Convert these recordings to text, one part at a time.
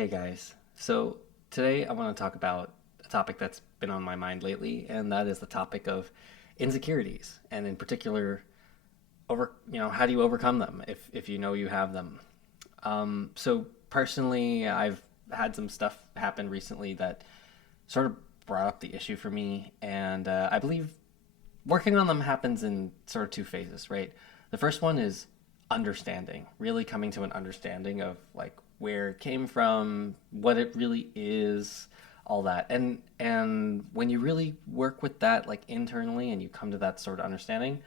Hey guys. So today I want to talk about a topic that's been on my mind lately, and that is the topic of insecurities, and in particular, how do you overcome them if you know you have them? So personally, I've had some stuff happen recently that sort of brought up the issue for me, and I believe working on them happens in sort of two phases, right? The first one is understanding, really coming to an understanding of like where it came from, what it really is, all that. And when you really work with that like internally and you come to that sort of understanding,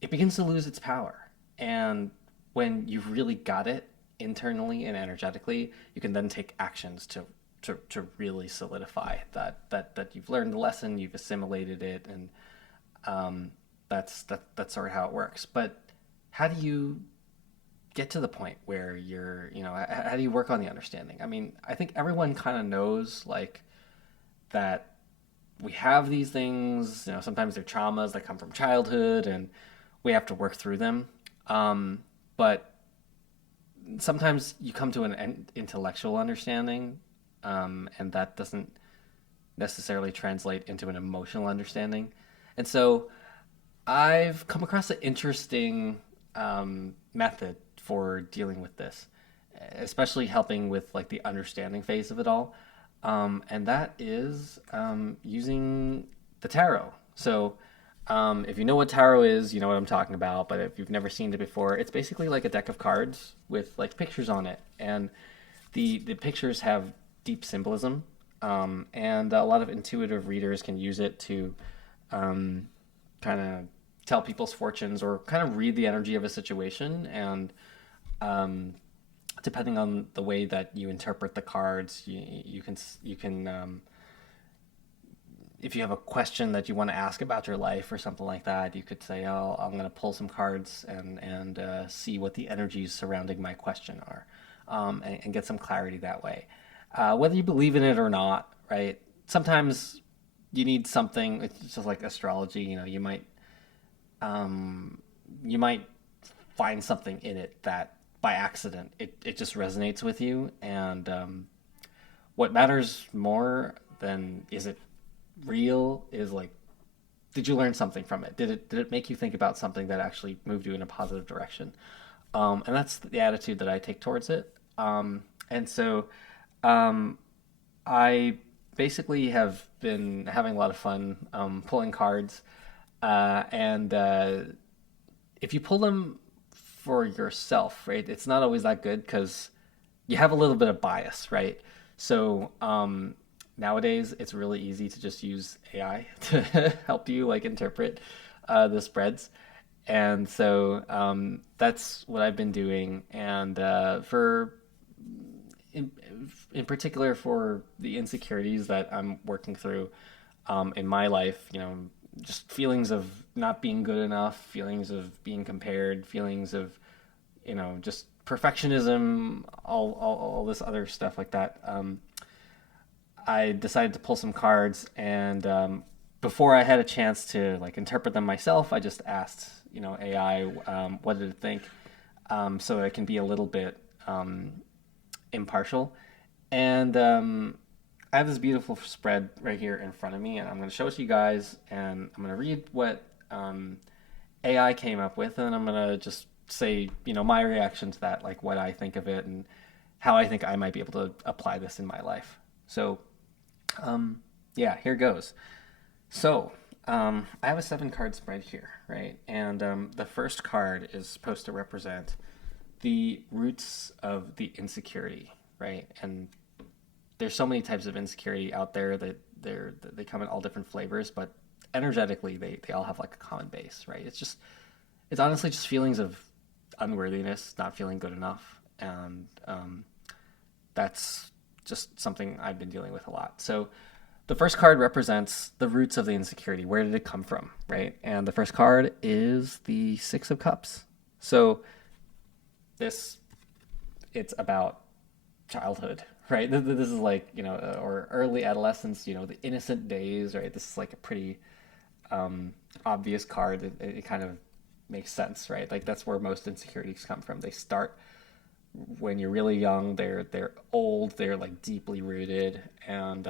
it begins to lose its power. And when you've really got it internally and energetically, you can then take actions to really solidify that you've learned the lesson, you've assimilated it, and that's sort of how it works. But how do you get to the point where how do you work on the understanding? I mean, I think everyone kind of knows like that we have these things. Sometimes they're traumas that come from childhood, and we have to work through them. But sometimes you come to an intellectual understanding, and that doesn't necessarily translate into an emotional understanding. And so I've come across an interesting method for dealing with this, especially helping with like the understanding phase of it all. And that is using the tarot. So if you know what tarot is, you know what I'm talking about. But if you've never seen it before, it's basically like a deck of cards with like pictures on it, and the pictures have deep symbolism, and a lot of intuitive readers can use it to kind of tell people's fortunes or kind of read the energy of a situation. And um, depending on the way that you interpret the cards, you can if you have a question that you want to ask about your life or something like that, you could say, "Oh, I'm going to pull some cards and see what the energies surrounding my question are, and get some clarity that way." Whether you believe in it or not, right? Sometimes you need something. It's just like astrology. Um, you might find something in it that by accident it just resonates with you. And what matters more than is it real is like, did you learn something from it? Did it make you think about something that actually moved you in a positive direction? And that's the attitude that I take towards it. And so um, I basically have been having a lot of fun pulling cards, and if you pull them for yourself, right, it's not always that good because you have a little bit of bias, right? So nowadays, it's really easy to just use AI to help you like interpret the spreads, and so that's what I've been doing. And for in, in particular for the insecurities that I'm working through in my life, just feelings of not being good enough, feelings of being compared, feelings of, just perfectionism, all this other stuff like that. I decided to pull some cards, and before I had a chance to like interpret them myself, I just asked, AI, what did it think, so it can be a little bit impartial. And I have this beautiful spread right here in front of me, and I'm going to show it to you guys, and I'm going to read what AI came up with, and I'm going to just say, my reaction to that, like what I think of it, and how I think I might be able to apply this in my life. So, yeah, here goes. So, I have a 7 card spread here, right? And the first card is supposed to represent the roots of the insecurity, right? And there's so many types of insecurity out there that they come in all different flavors, but energetically they all have like a common base, right? It's honestly just feelings of unworthiness, not feeling good enough, and that's just something I've been dealing with a lot. So the first card represents the roots of the insecurity. Where did it come from, right? And the first card is the 6 of Cups. So this it's about childhood, right? This is like, or early adolescence, the innocent days, right? This is like a pretty obvious card. It kind of makes sense, right? Like that's where most insecurities come from. They start when you're really young, they're old, they're like deeply rooted, and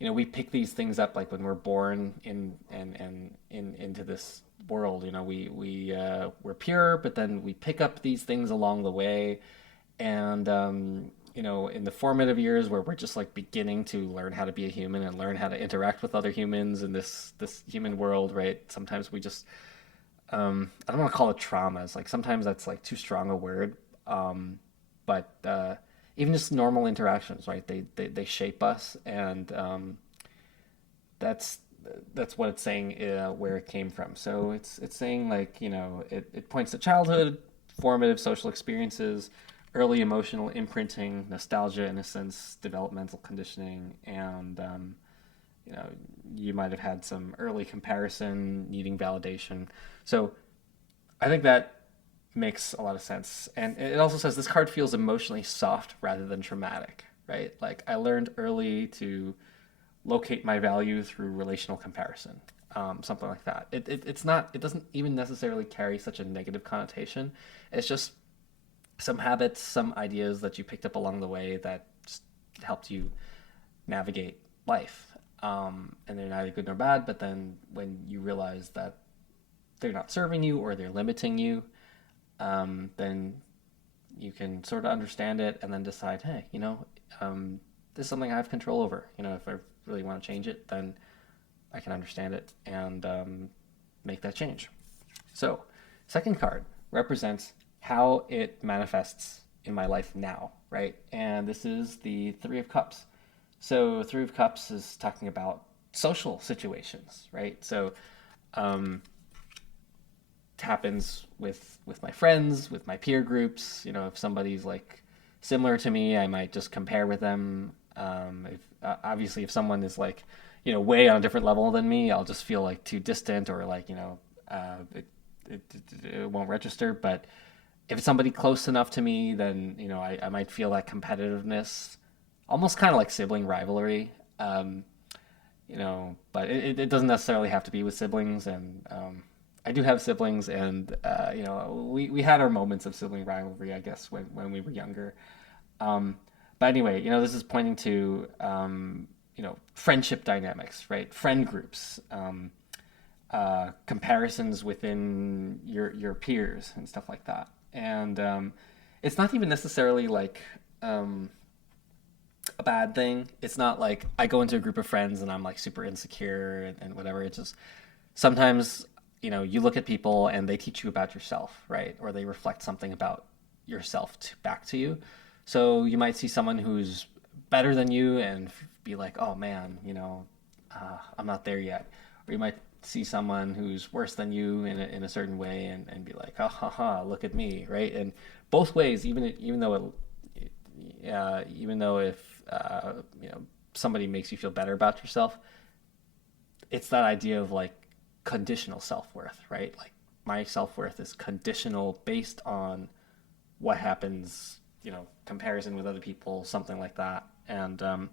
we pick these things up like when we're born into this world. We're pure, but then we pick up these things along the way, and in the formative years where we're just like beginning to learn how to be a human and learn how to interact with other humans in this human world, right? Sometimes we just I don't want to call it traumas. Like sometimes that's like too strong a word. But even just normal interactions, right? They shape us, and that's that's what it's saying where it came from. So it's saying like it points to childhood, formative social experiences, early emotional imprinting, nostalgia, innocence, developmental conditioning, and you know you might have had some early comparison, needing validation. So I think that makes a lot of sense. And it also says this card feels emotionally soft rather than traumatic, right? Like I learned early to locate my value through relational comparison, something like that. It's not, it doesn't even necessarily carry such a negative connotation. It's just some habits, some ideas that you picked up along the way that just helped you navigate life. And they're neither good nor bad, but then when you realize that they're not serving you or they're limiting you, then you can sort of understand it and then decide, hey, this is something I have control over. If I really want to change it, then I can understand it and make that change. So, second card represents how it manifests in my life now, right? And this is the Three of Cups. So, Three of Cups is talking about social situations, right? So, um, it happens with my friends, with my peer groups. If somebody's like similar to me, I might just compare with them. If obviously if someone is like way on a different level than me, I'll just feel like too distant or like it won't register. But if it's somebody close enough to me, then I might feel that competitiveness, almost kind of like sibling rivalry. But it doesn't necessarily have to be with siblings. And I do have siblings, and we had our moments of sibling rivalry, I guess, when we were younger. Um, but anyway, this is pointing to friendship dynamics, right? Friend groups, comparisons within your peers, and stuff like that. And it's not even necessarily like a bad thing. It's not like I go into a group of friends and I'm like super insecure and whatever. It's just sometimes you look at people and they teach you about yourself, right? Or they reflect something about yourself back to you. So you might see someone who's better than you and be like, oh man, I'm not there yet. Or you might see someone who's worse than you in a certain way and be like, ha ha, look at me, right? And both ways, even though if somebody makes you feel better about yourself, it's that idea of like conditional self-worth, right? Like my self-worth is conditional based on what happens, comparison with other people, something like that. And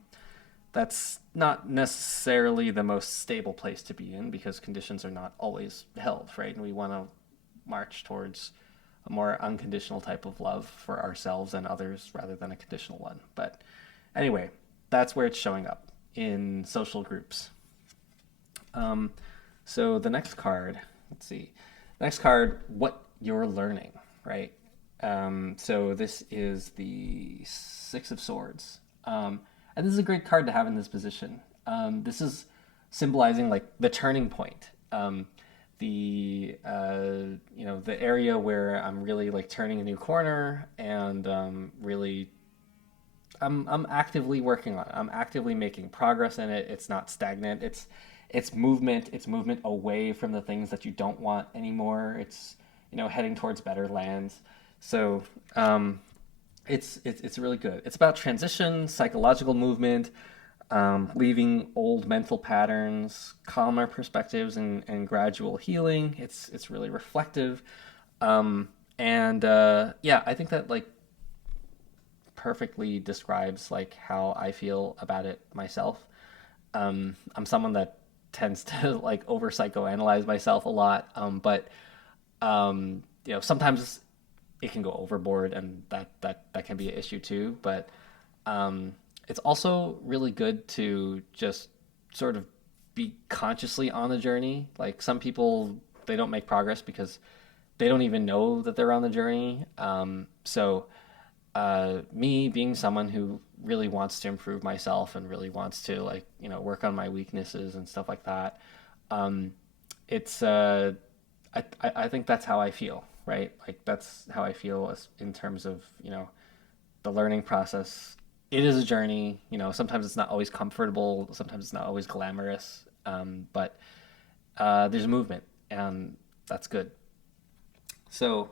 that's not necessarily the most stable place to be in because conditions are not always held, right? And we want to march towards a more unconditional type of love for ourselves and others rather than a conditional one. But anyway, that's where it's showing up in social groups. So the next card, let's see. Next card, what you're learning, right? So this is the Six of Swords. And this is a great card to have in this position. This is symbolizing like the turning point. The area where I'm really like turning a new corner and really I'm actively working on it. I'm actively making progress in it. It's not stagnant. It's movement. It's movement away from the things that you don't want anymore. It's heading towards better lands. So it's really good. It's about transition, psychological movement, leaving old mental patterns, calmer perspectives, and gradual healing. It's really reflective, and I think that like perfectly describes like how I feel about it myself. I'm someone that tends to like over psychoanalyze myself a lot, but sometimes it can go overboard, and that can be an issue too. But um, it's also really good to just sort of be consciously on the journey. Like some people, they don't make progress because they don't even know that they're on the journey. Me being someone who really wants to improve myself and really wants to like work on my weaknesses and stuff like that, um, it's I think that's how I feel, right? Like that's how I feel in terms of the learning process. It is a journey. Sometimes it's not always comfortable. Sometimes it's not always glamorous. But there's movement, and that's good. So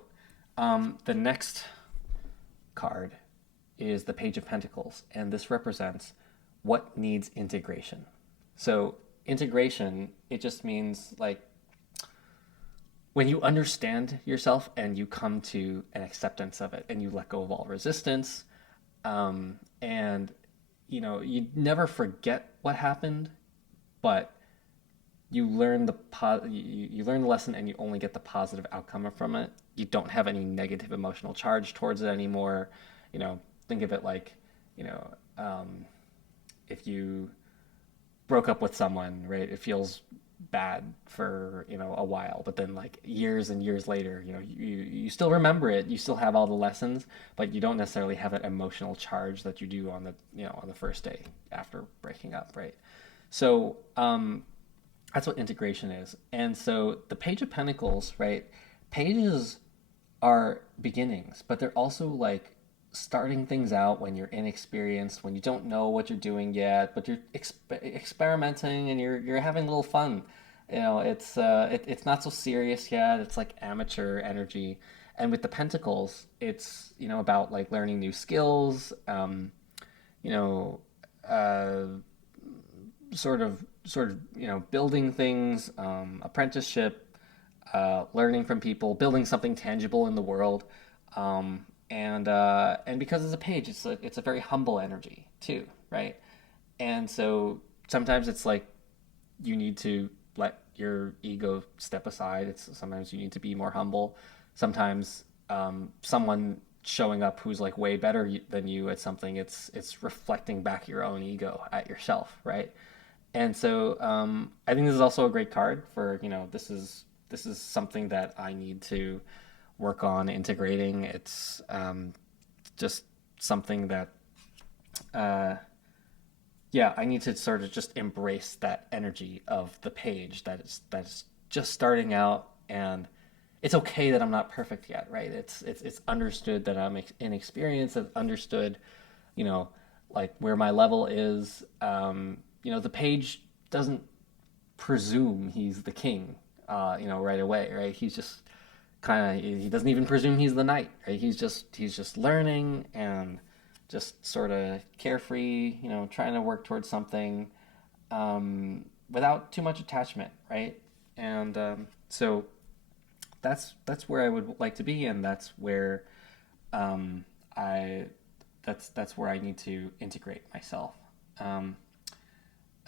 the next card is the Page of Pentacles, and this represents what needs integration. So integration, it just means like when you understand yourself and you come to an acceptance of it and you let go of all resistance, and you never forget what happened, but you learn you learn the lesson and you only get the positive outcome from it. You don't have any negative emotional charge towards it anymore. Think of it like, you know, if you broke up with someone, right? It feels bad for a while, but then like years and years later, you still remember it, you still have all the lessons, but you don't necessarily have that emotional charge that you do on the first day after breaking up, right? So that's what integration is. And so the Page of Pentacles, right? Pages are beginnings, but they're also like starting things out when you're inexperienced, when you don't know what you're doing yet, but you're experimenting and you're having a little fun. It's not so serious yet. It's like amateur energy. And with the Pentacles, it's about like learning new skills, you know, uh, sort of building things, apprenticeship, learning from people, building something tangible in the world, and because it's a page, it's a very humble energy too, right? And so sometimes it's like you need to let your ego step aside. It's sometimes you need to be more humble. Sometimes someone showing up who's like way better than you at something, it's reflecting back your own ego at yourself, right? And so I think this is also a great card for this is something that I need to work on integrating. It's just something that uh, yeah, I need to sort of just embrace that energy of the page that's just starting out, and it's okay that I'm not perfect yet, right? It's understood that I'm inexperienced. It's understood, you know, like where my level is. The page doesn't presume he's the king, right away, right? He's just kind of he doesn't even presume he's the knight, right? He's just learning and just sort of carefree, trying to work towards something without too much attachment, right? And so that's where I would like to be, and that's where I that's where I need to integrate myself. Um,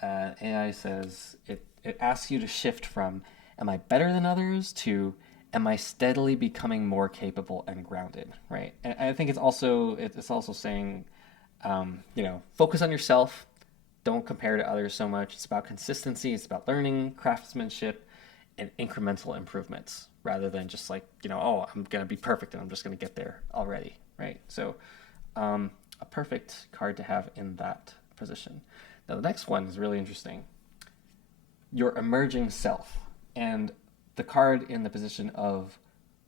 AI says it asks you to shift from "Am I better than others?" to "Am I steadily becoming more capable and grounded?" Right? And I think it's also saying, focus on yourself. Don't compare to others so much. It's about consistency. It's about learning, craftsmanship, and incremental improvements rather than just like, oh, I'm going to be perfect and I'm just going to get there already, right? So a perfect card to have in that position. Now, the next one is really interesting. Your emerging self. And the card in the position of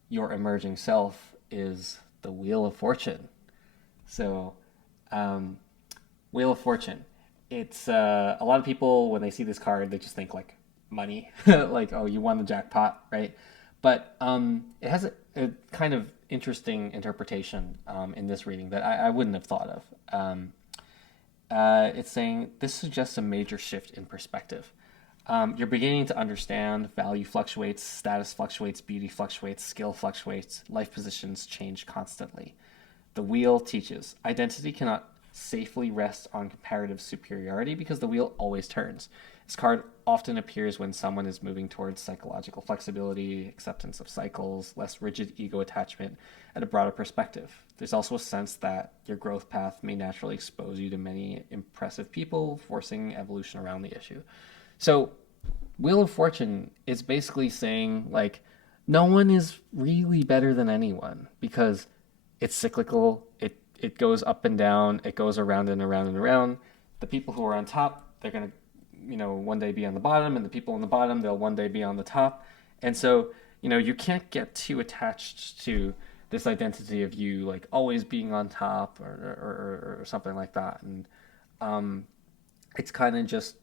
your emerging self is the Wheel of Fortune. So, um, Wheel of Fortune. It's a lot of people when they see this card, they just think like money, like oh, you won the jackpot, right? But it has a kind of interesting interpretation in this reading that I wouldn't have thought of. It's saying this suggests a major shift in perspective. You're beginning to understand value fluctuates, status fluctuates, beauty fluctuates, skill fluctuates, life positions change constantly. The wheel teaches identity cannot safely rests on comparative superiority because the wheel always turns. This card often appears when someone is moving towards psychological flexibility, acceptance of cycles, less rigid ego attachment, and a broader perspective. There's also a sense that your growth path may naturally expose you to many impressive people, forcing evolution around the issue. So, Wheel of Fortune is basically saying, like, no one is really better than anyone because it's cyclical. It goes up and down. It goes around and around and around. The people who are on top, they're gonna, one day be on the bottom, and the people on the bottom, they'll one day be on the top. And so, you can't get too attached to this identity of you like always being on top or something like that. And it's kind of just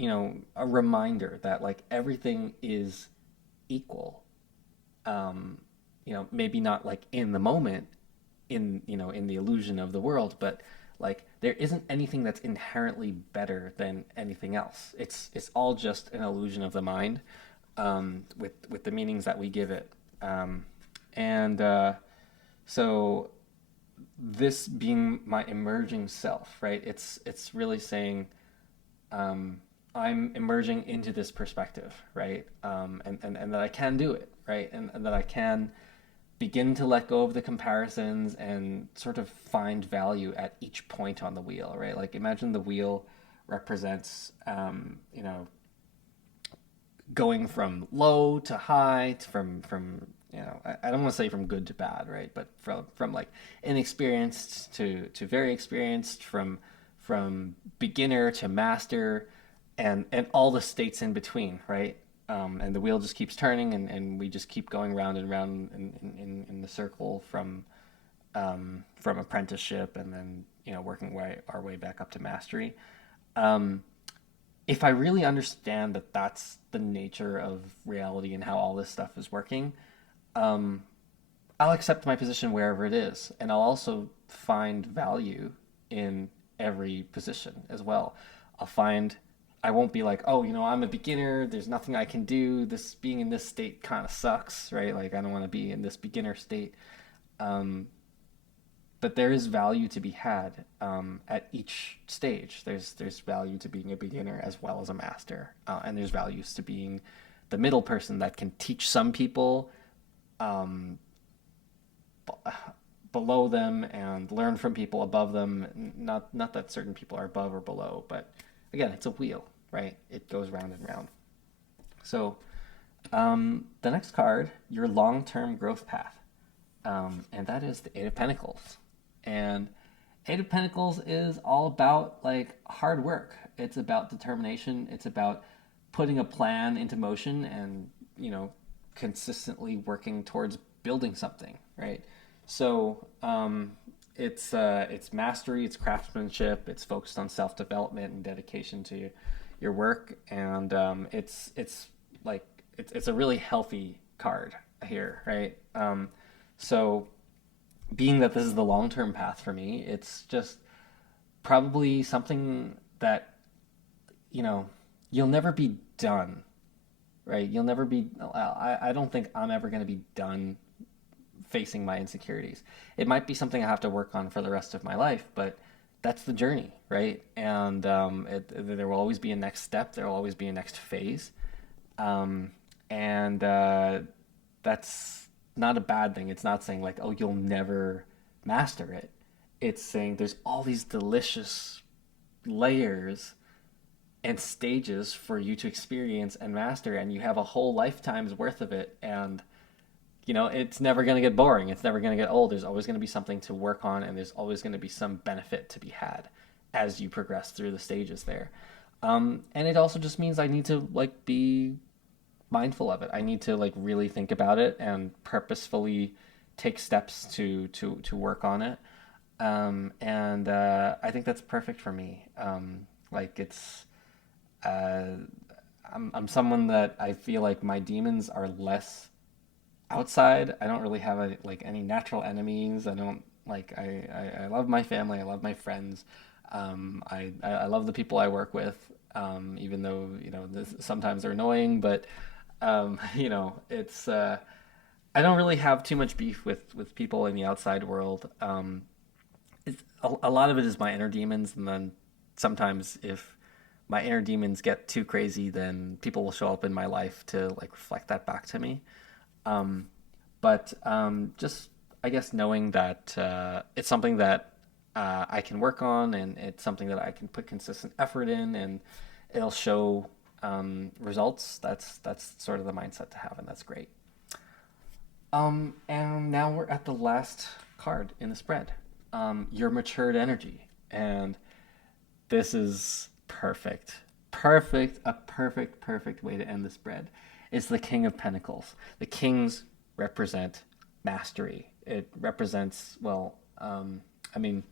a reminder that like everything is equal. Maybe not like in the moment, in the illusion of the world, but like there isn't anything that's inherently better than anything else. It's all just an illusion of the mind, with the meanings that we give it. And so this being my emerging self, right? It's really saying, I'm emerging into this perspective, right? And that I can do it, right? And that I can begin to let go of the comparisons and sort of find value at each point on the wheel, right? Like imagine the wheel represents, going from low to high, from I don't want to say from good to bad, right? But from like inexperienced to very experienced, from beginner to master, and all the states in between, right? And the wheel just keeps turning, and we just keep going round and round in the circle from apprenticeship, and then working our way back up to mastery. If I really understand that that's the nature of reality and how all this stuff is working, um, I'll accept my position wherever it is, and I'll also find value in every position as well. I'll find I won't be like, oh, I'm a beginner. There's nothing I can do. This being in this state kind of sucks, right? Like I don't want to be in this beginner state. Um, but there is value to be had, at each stage. There's value to being a beginner as well as a master, and there's values to being the middle person that can teach some people, um, below them and learn from people above them. Not that certain people are above or below, but again, it's a wheel, right? It goes round and round. So the next card, your long-term growth path, and that is the Eight of Pentacles. And Eight of Pentacles is all about like hard work. It's about determination. It's about putting a plan into motion and consistently working towards building something, right? So it's mastery, it's craftsmanship, it's focused on self development and dedication to your work, and it's a really healthy card here, right? So being that this is the long term path for me, it's just probably something that you know you'll never be done, right? You'll never be. I don't think I'm ever going to be done facing my insecurities. It might be something I have to work on for the rest of my life, but that's the journey, right? And there will always be a next step. There will always be a next phase, and that's not a bad thing. It's not saying like, oh, you'll never master it. It's saying there's all these delicious layers and stages for you to experience and master, and you have a whole lifetime's worth of it. And it's never going to get boring. It's never going to get old. There's always going to be something to work on, and there's always going to be some benefit to be had as you progress through the stages there. And it also just means I need to like be mindful of it. I need to like really think about it and purposefully take steps to work on it. And I think that's perfect for me. Like it's uh, I'm someone that I feel like my demons are less outside. I don't really have like any natural enemies. I don't like I love my family. I love my friends. I love the people I work with. Even though sometimes they're annoying, but it's I don't really have too much beef with people in the outside world. a lot of it is my inner demons, and then sometimes if my inner demons get too crazy, then people will show up in my life to like reflect that back to me. Um, but just I guess knowing that it's something that I can work on, and it's something that I can put consistent effort in, and it'll show results. That's sort of the mindset to have, and that's great. And now we're at the last card in the spread. Your matured energy, and this is perfect. Perfect, a perfect way to end the spread. It's the King of Pentacles. The Kings represent mastery. It represents, well, I mean,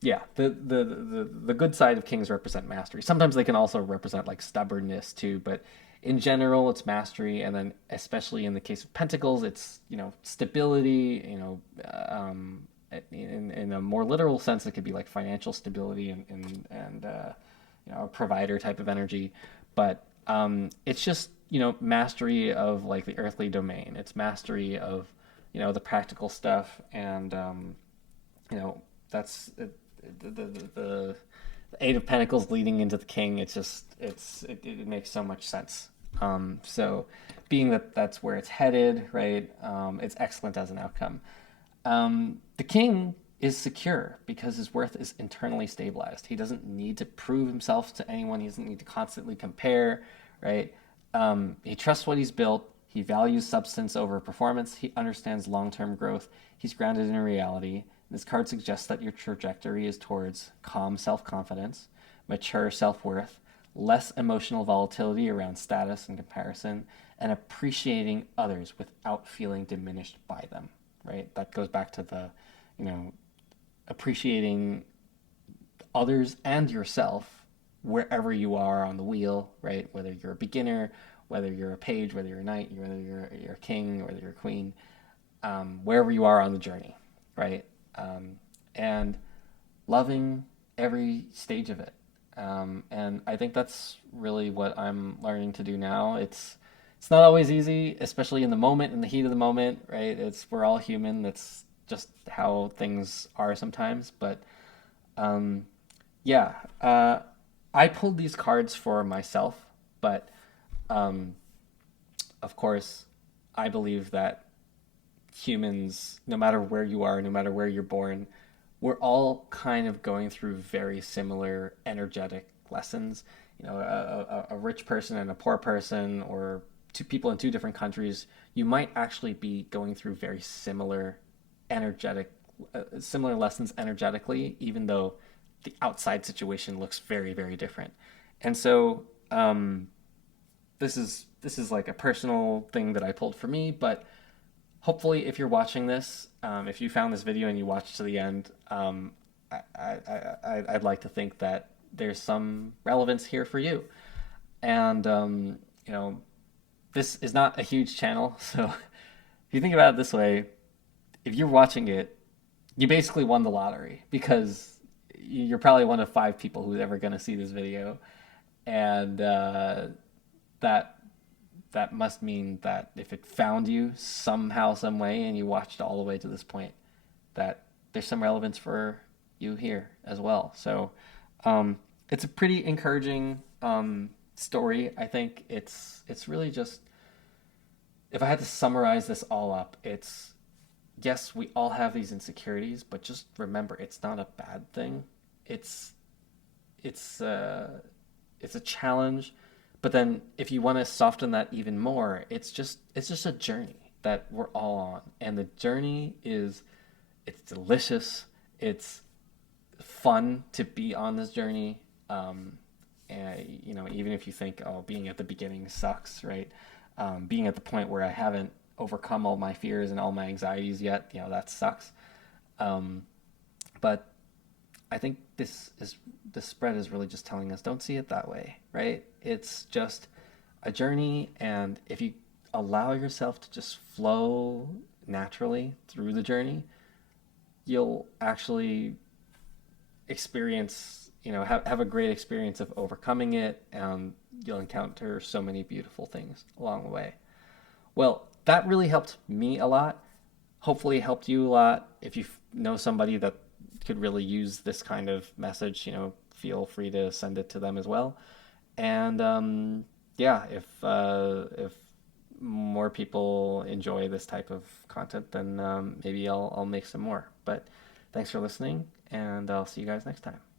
yeah, the good side of Kings represent mastery. Sometimes they can also represent like stubbornness too, but in general, it's mastery. And then, especially in the case of Pentacles, it's, stability, in a more literal sense, it could be like financial stability and a provider type of energy. But it's just mastery of like the earthly domain. It's mastery of the practical stuff, and that's the Eight of Pentacles leading into the King. It makes so much sense. So being that that's where it's headed, right? It's excellent as an outcome. The King is secure because his worth is internally stabilized. He doesn't need to prove himself to anyone. He doesn't need to constantly compare, right? He trusts what he's built. He values substance over performance. He understands long-term growth. He's grounded in reality. This card suggests that your trajectory is towards calm self-confidence, mature self-worth, less emotional volatility around status and comparison, and appreciating others without feeling diminished by them, right? That goes back to the, appreciating others and yourself wherever you are on the wheel, right? Whether you're a beginner, whether you're a page, whether you're a knight, whether you're a king, whether you're a queen, wherever you are on the journey, right? And loving every stage of it. And I think that's really what I'm learning to do now. It's not always easy, especially in the moment, in the heat of the moment, right? We're all human. That's just how things are sometimes. But um, yeah, I pulled these cards for myself, but um, of course, I believe that humans, no matter where you are, no matter where you're born, we're all kind of going through very similar energetic lessons. A rich person and a poor person, or two people in two different countries, you might actually be going through very similar lessons energetically, even though the outside situation looks very, very different. And so, this is like a personal thing that I pulled for me, but hopefully, if you're watching this, if you found this video and you watched to the end, I'd like to think that there's some relevance here for you. And this is not a huge channel, so if you think about it this way, if you're watching it, you basically won the lottery, because you're probably one of 5 people who's ever going to see this video, and that that must mean that if it found you somehow, some way, and you watched all the way to this point, that there's some relevance for you here as well. So it's a pretty encouraging story. I think it's really just, if I had to summarize this all up, it's, yes, we all have these insecurities, but just remember, it's not a bad thing. It's it's uh, it's a challenge, but then if you want to soften that even more, it's just a journey that we're all on, and the journey is, it's delicious. It's fun to be on this journey. And even if you think, oh, being at the beginning sucks, right? Being at the point where I haven't overcome all my fears and all my anxieties yet, that sucks. Um, but I think this spread is really just telling us, don't see it that way, right? It's just a journey, and if you allow yourself to just flow naturally through the journey, you'll actually experience, have a great experience of overcoming it, and you'll encounter so many beautiful things along the way. Well, that really helped me a lot. Hopefully, it helped you a lot. If you know somebody that could really use this kind of message, feel free to send it to them as well. And yeah, if more people enjoy this type of content, then maybe I'll make some more. But thanks for listening, and I'll see you guys next time.